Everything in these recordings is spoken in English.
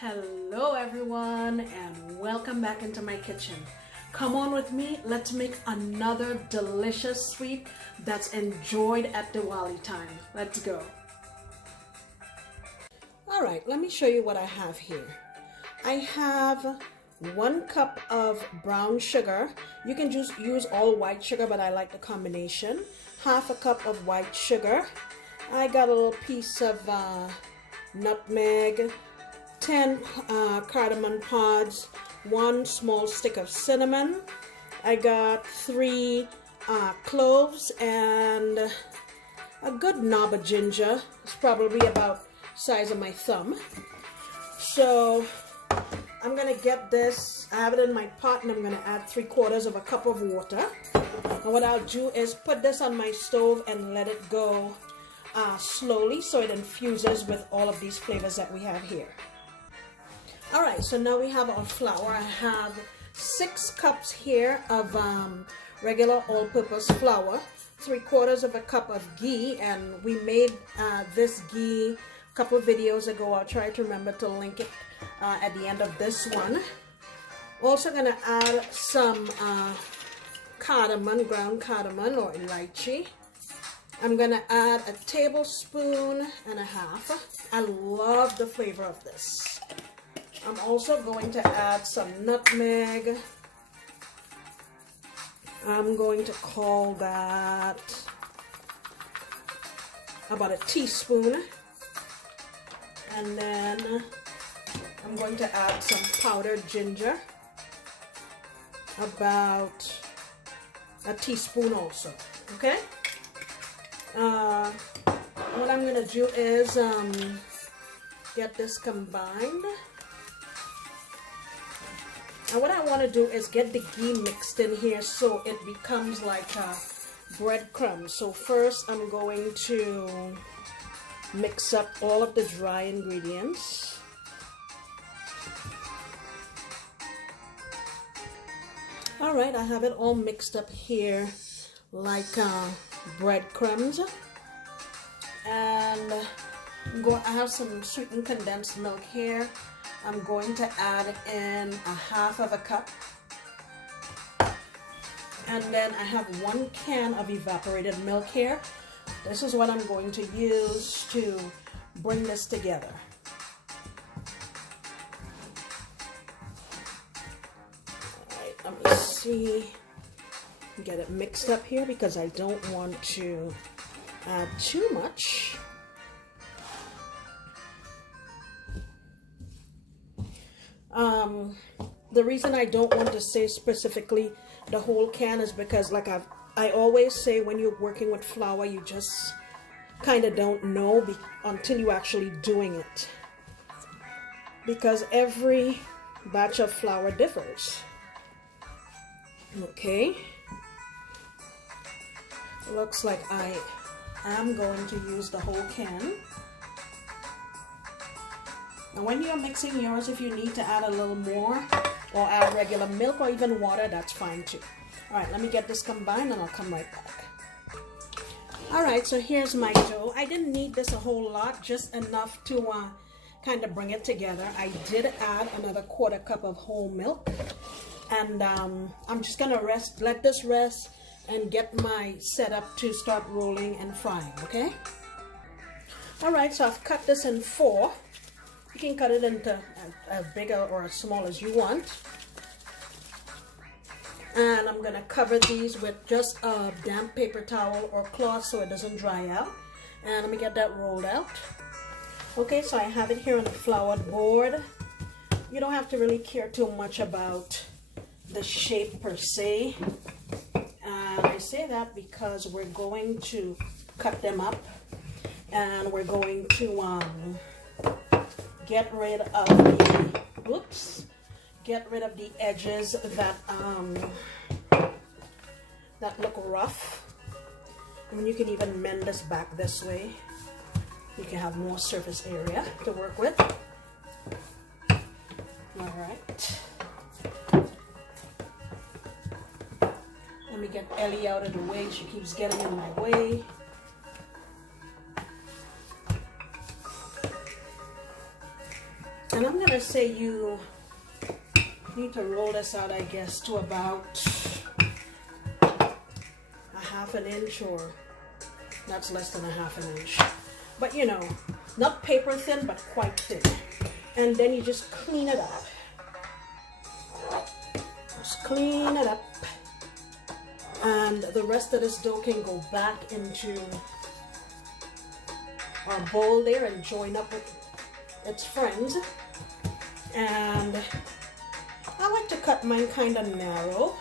Hello everyone and welcome back into my kitchen. Come on with me, let's make another delicious sweet that's enjoyed at Diwali time. Let's go. Alright, let me show you what I have here. I have 1 cup of brown sugar. You can just use all white sugar, but I like the combination. Half a cup of white sugar. I got a little piece of nutmeg, 10 cardamom pods, 1 small stick of cinnamon. I got 3 cloves and a good knob of ginger. It's probably about the size of my thumb. So I'm gonna get this, I have it in my pot, and I'm gonna add 3/4 of a cup of water. And what I'll do is put this on my stove and let it go slowly so it infuses with all of these flavors that we have here. Alright, so now we have our flour. I have 6 cups here of regular all-purpose flour, 3/4 of a cup of ghee, and we made this ghee a couple of videos ago. I'll try to remember to link it at the end of this one. Also gonna add some cardamom, ground cardamom or elaichi. I'm gonna add 1.5 tablespoons. I love the flavor of this. I'm also going to add some nutmeg. I'm going to call that about 1 teaspoon. And then I'm going to add some powdered ginger, about 1 teaspoon also, okay? What I'm going to do is get this combined. And what I want to do is get the ghee mixed in here so it becomes like breadcrumbs. So first I'm going to mix up all of the dry ingredients. Alright, I have it all mixed up here like breadcrumbs. And I have some sweetened condensed milk here. I'm going to add in 1/2 cup. And then I have 1 can of evaporated milk here. This is what I'm going to use to bring this together. Alright, let me see. Get it mixed up here because I don't want to add too much. The reason I don't want to say specifically the whole can is because, like I always say, when you're working with flour, you just kind of don't know until you're actually doing it, because every batch of flour differs. Okay, looks like I am going to use the whole can. Now when you're mixing yours, if you need to add a little more or add regular milk or even water, that's fine too. Alright, let me get this combined and I'll come right back. Alright, so here's my dough. I didn't need this a whole lot, just enough to kind of bring it together. I did add another 1/4 cup of whole milk, and I'm just gonna let this rest and get my setup to start rolling and frying, okay? Alright, so I've cut this in 4. You can cut it into as big or as small as you want. And I'm going to cover these with just a damp paper towel or cloth so it doesn't dry out. And let me get that rolled out. Okay, so I have it here on a floured board. You don't have to really care too much about the shape per se. And I say that because we're going to cut them up. And we're going to get rid of the edges that look rough. I mean, you can even mend this back this way. You can have more surface area to work with. All right. Let me get Ellie out of the way. She keeps getting in my way. And I'm gonna say you need to roll this out, I guess, to about a half an inch, or that's less than a half an inch. But you know, not paper thin, but quite thin. And then you just clean it up. Just clean it up. And the rest of this dough can go back into our bowl there and join up with its friends. And I like to cut mine kind of narrow.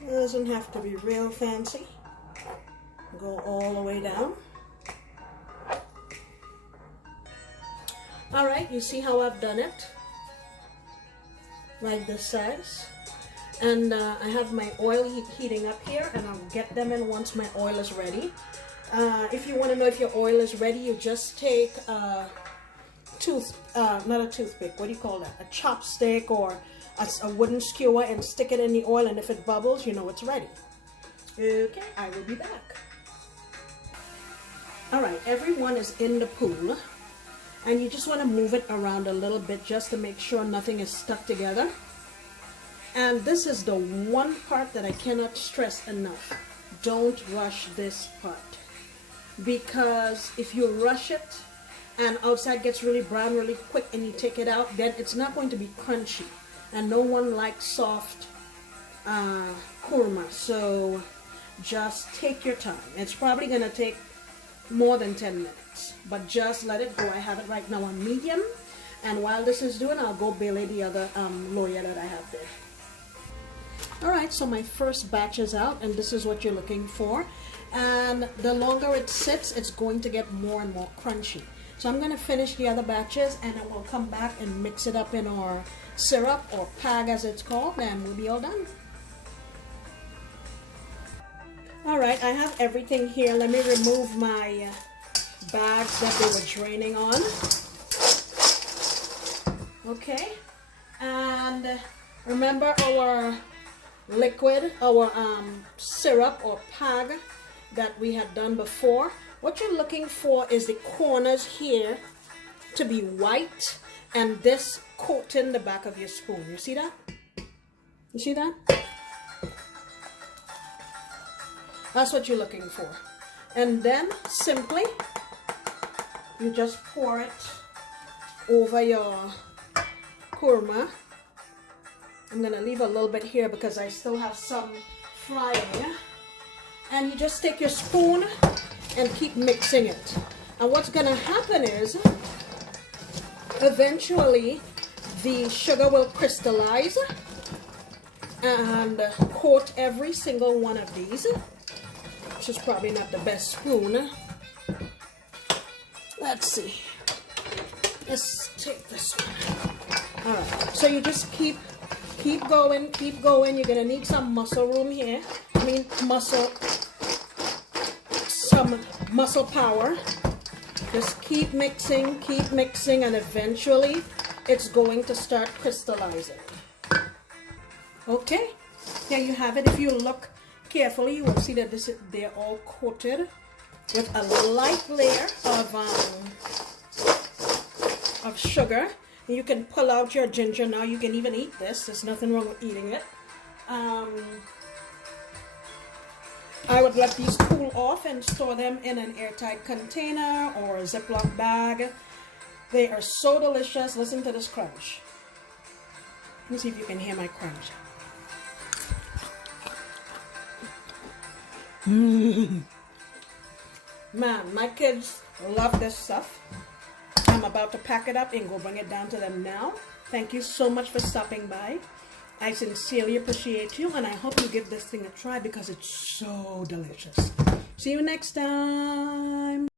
It doesn't have to be real fancy. Go all the way down. All right, you see how I've done it? Like this size. And I have my oil heating up here, and I'll get them in once my oil is ready. If you want to know if your oil is ready, you just take not a toothpick, what do you call that? A chopstick or a wooden skewer, and stick it in the oil, and if it bubbles, you know it's ready. Okay, I will be back. All right, everyone is in the pool. And you just want to move it around a little bit just to make sure nothing is stuck together. And this is the one part that I cannot stress enough. Don't rush this part. Because if you rush it and outside gets really brown really quick and you take it out, then it's not going to be crunchy. And no one likes soft kurma. So just take your time. It's probably going to take more than 10 minutes, but just let it go. I have it right now on medium, and while this is doing, I'll go belay the other loya that I have there. All right, so my first batch is out, and this is what you're looking for. And the longer it sits, it's going to get more and more crunchy. So I'm going to finish the other batches, and then we'll come back and mix it up in our syrup, or pag as it's called, and we'll be all done. All right, I have everything here. Let me remove my bags that they were draining on. Okay, and remember our liquid, our syrup or pag that we had done before. What you're looking for is the corners here to be white, and this coating the back of your spoon. You see that? You see that? That's what you're looking for. And then simply you just pour it over your kurma. I'm going to leave a little bit here because I still have some frying. And you just take your spoon and keep mixing it. And what's going to happen is eventually the sugar will crystallize and coat every single one of these. Which is probably not the best spoon. Let's see. Let's take this one. All right. So you just keep going, keep going. You're gonna need some muscle room here. I mean some muscle power. Just keep mixing, and eventually it's going to start crystallizing. Okay. There you have it. If you look carefully, you will see that they're all coated with a light layer of sugar. And you can pull out your ginger now. You can even eat this. There's nothing wrong with eating it. I would let these cool off and store them in an airtight container or a Ziploc bag. They are so delicious. Listen to this crunch. Let me see if you can hear my crunch. Man, my kids love this stuff. I'm about to pack it up and go bring it down to them now. Thank you so much for stopping by. I sincerely appreciate you, and I hope you give this thing a try because it's so delicious. See you next time.